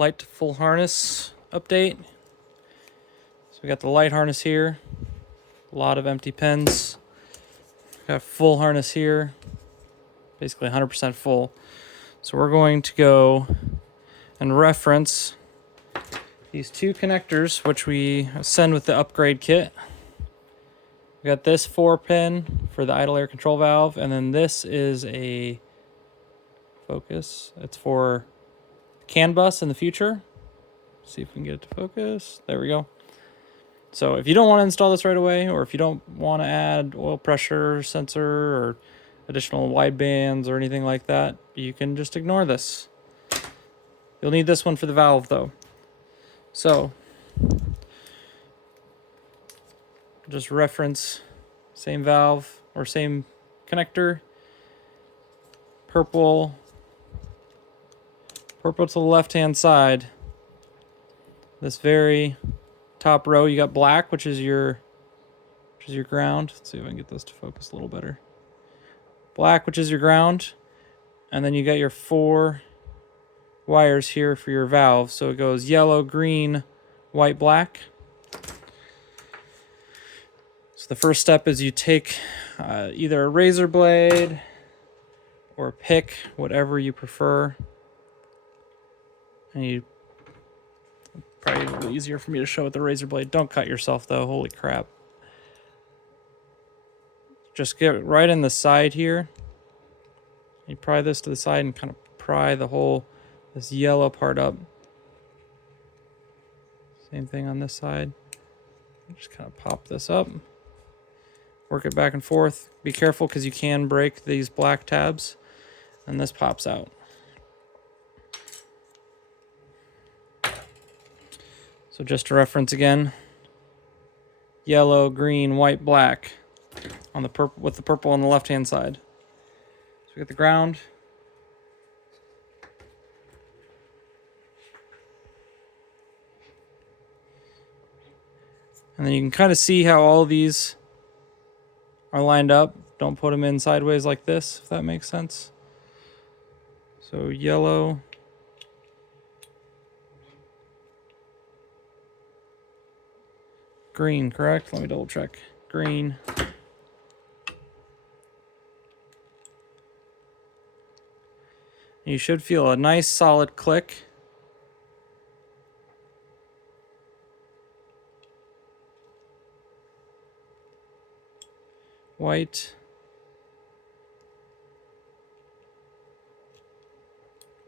Lite to full harness update. So we got the Lite harness here, a lot of empty pins. Got full harness here, basically 100% full. So we're going to go and reference these two connectors, which we send with the upgrade kit. We got this 4-pin for the idle air control valve, and then this is a focus. It's for CAN bus in the future. See if we can get it to focus. There we go. So if you don't want to install this right away, or if you don't want to add oil pressure sensor or additional wide bands or anything like that, you can just ignore this. You'll need this one for the valve though. So just reference same valve or same connector, purple to the left hand side. This very top row, you got black, which is your ground. Let's see if I can get this to focus a little better. Black, which is your ground, and then you got your 4 wires here for your valve. So it goes yellow, green, white, black. So the first step is you take either a razor blade or a pick, whatever you prefer, and you probably a little easier for me to show with the razor blade. Don't cut yourself though, holy crap. Just get right in the side here. You pry this to the side and kind of pry this yellow part up. Same thing on this side. Just kind of pop this up. Work it back and forth. Be careful because you can break these black tabs. And this pops out. So just to reference again, yellow, green, white, black on the purple, with the purple on the left-hand side. So we got the ground. And then you can kind of see how all of these are lined up. Don't put them in sideways like this, if that makes sense. So yellow, green, correct? Let me double check. Green. You should feel a nice solid click. White.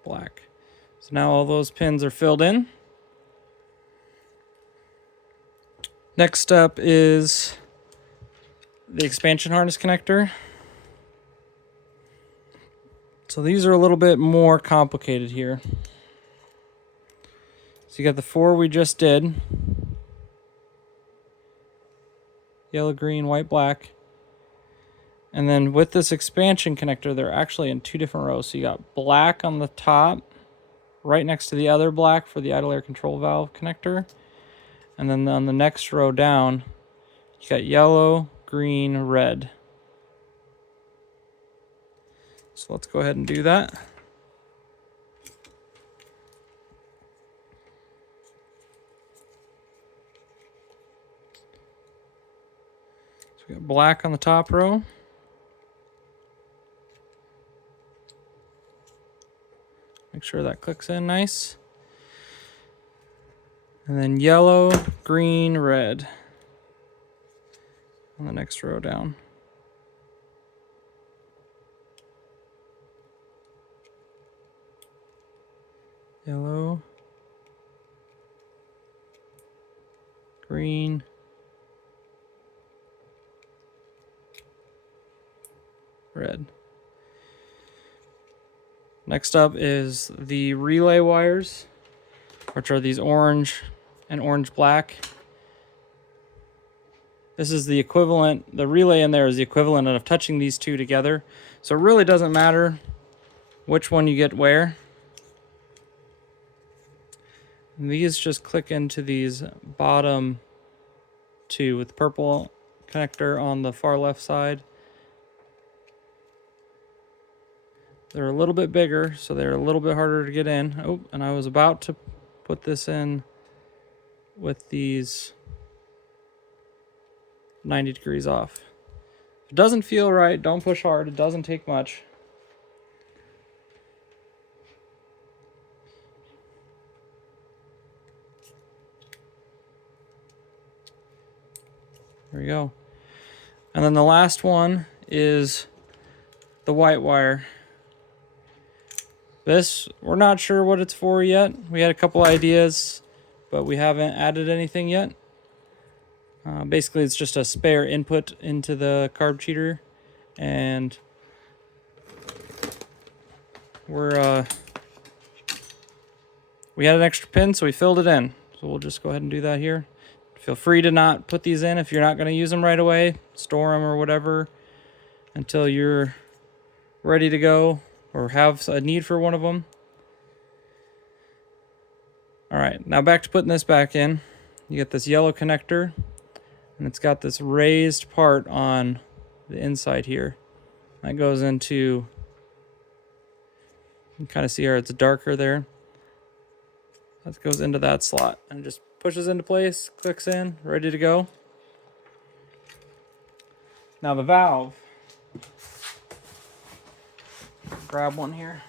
Black. So now all those pins are filled in. Next up is the expansion harness connector. So these are a little bit more complicated here. So you got the 4 we just did. Yellow, green, white, black. And then with this expansion connector, they're actually in 2 different rows. So you got black on the top, right next to the other black for the idle air control valve connector. And then on the next row down, you got yellow, green, red. So let's go ahead and do that. So we got black on the top row. Make sure that clicks in nice. And then yellow, green, red on the next row down. Yellow, green, red. Next up is the relay wires, which are these orange and orange black. This is the equivalent, the relay in there is the equivalent of touching these two together. So it really doesn't matter which one you get where. And these just click into these bottom 2 with the purple connector on the far left side. They're a little bit bigger, so they're a little bit harder to get in. Oh, and I was about to put this in with these 90 degrees off. If it doesn't feel right, don't push hard. It doesn't take much. There we go. And then the last one is the white wire. This, we're not sure what it's for yet. We had a couple ideas, but we haven't added anything yet. Basically, it's just a spare input into the carb cheater, and we had an extra pin, so we filled it in. So we'll just go ahead and do that here. Feel free to not put these in if you're not going to use them right away. Store them or whatever until you're ready to go or have a need for one of them. All right, now back to putting this back in. You get this yellow connector, and it's got this raised part on the inside here. That goes into, you can kind of see how it's darker there. That goes into that slot and just pushes into place, clicks in, ready to go. Now the valve, grab one here.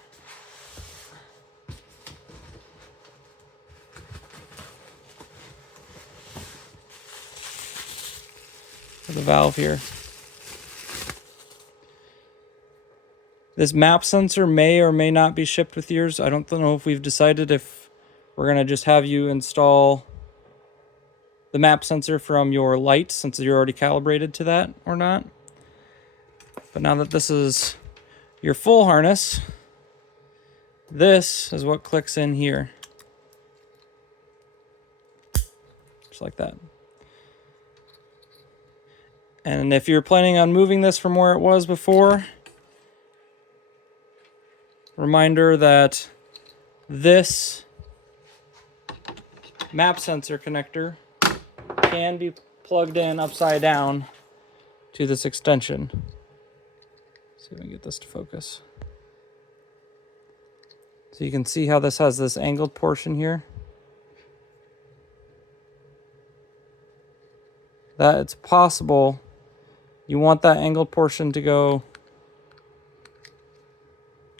The valve here. This map sensor may or may not be shipped with yours. I don't know if we've decided if we're going to just have you install the map sensor from your Lite since you're already calibrated to that or not. But now that this is your full harness, this is what clicks in here. Just like that. And if you're planning on moving this from where it was before, reminder that this map sensor connector can be plugged in upside down to this extension. Let's see if I can get this to focus. So you can see how this has this angled portion here. That it's possible you want that angled portion to go.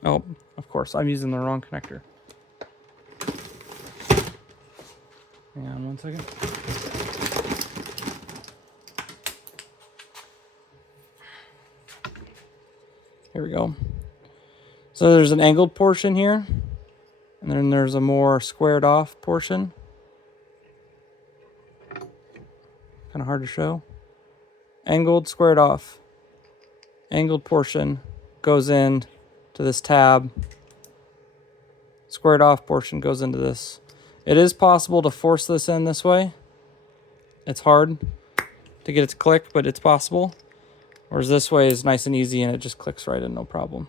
Oh, of course, I'm using the wrong connector. Hang on 1 second. Here we go. So there's an angled portion here, and then there's a more squared off portion. Kind of hard to show. Angled, squared off. Angled portion goes in to this tab. Squared off portion goes into this. It is possible to force this in this way. It's hard to get it to click, but it's possible. Whereas this way is nice and easy and it just clicks right in, no problem.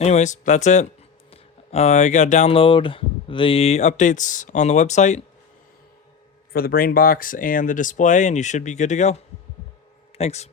Anyways, that's it. You gotta download the updates on the website for the brain box and the display, and you should be good to go. Thanks.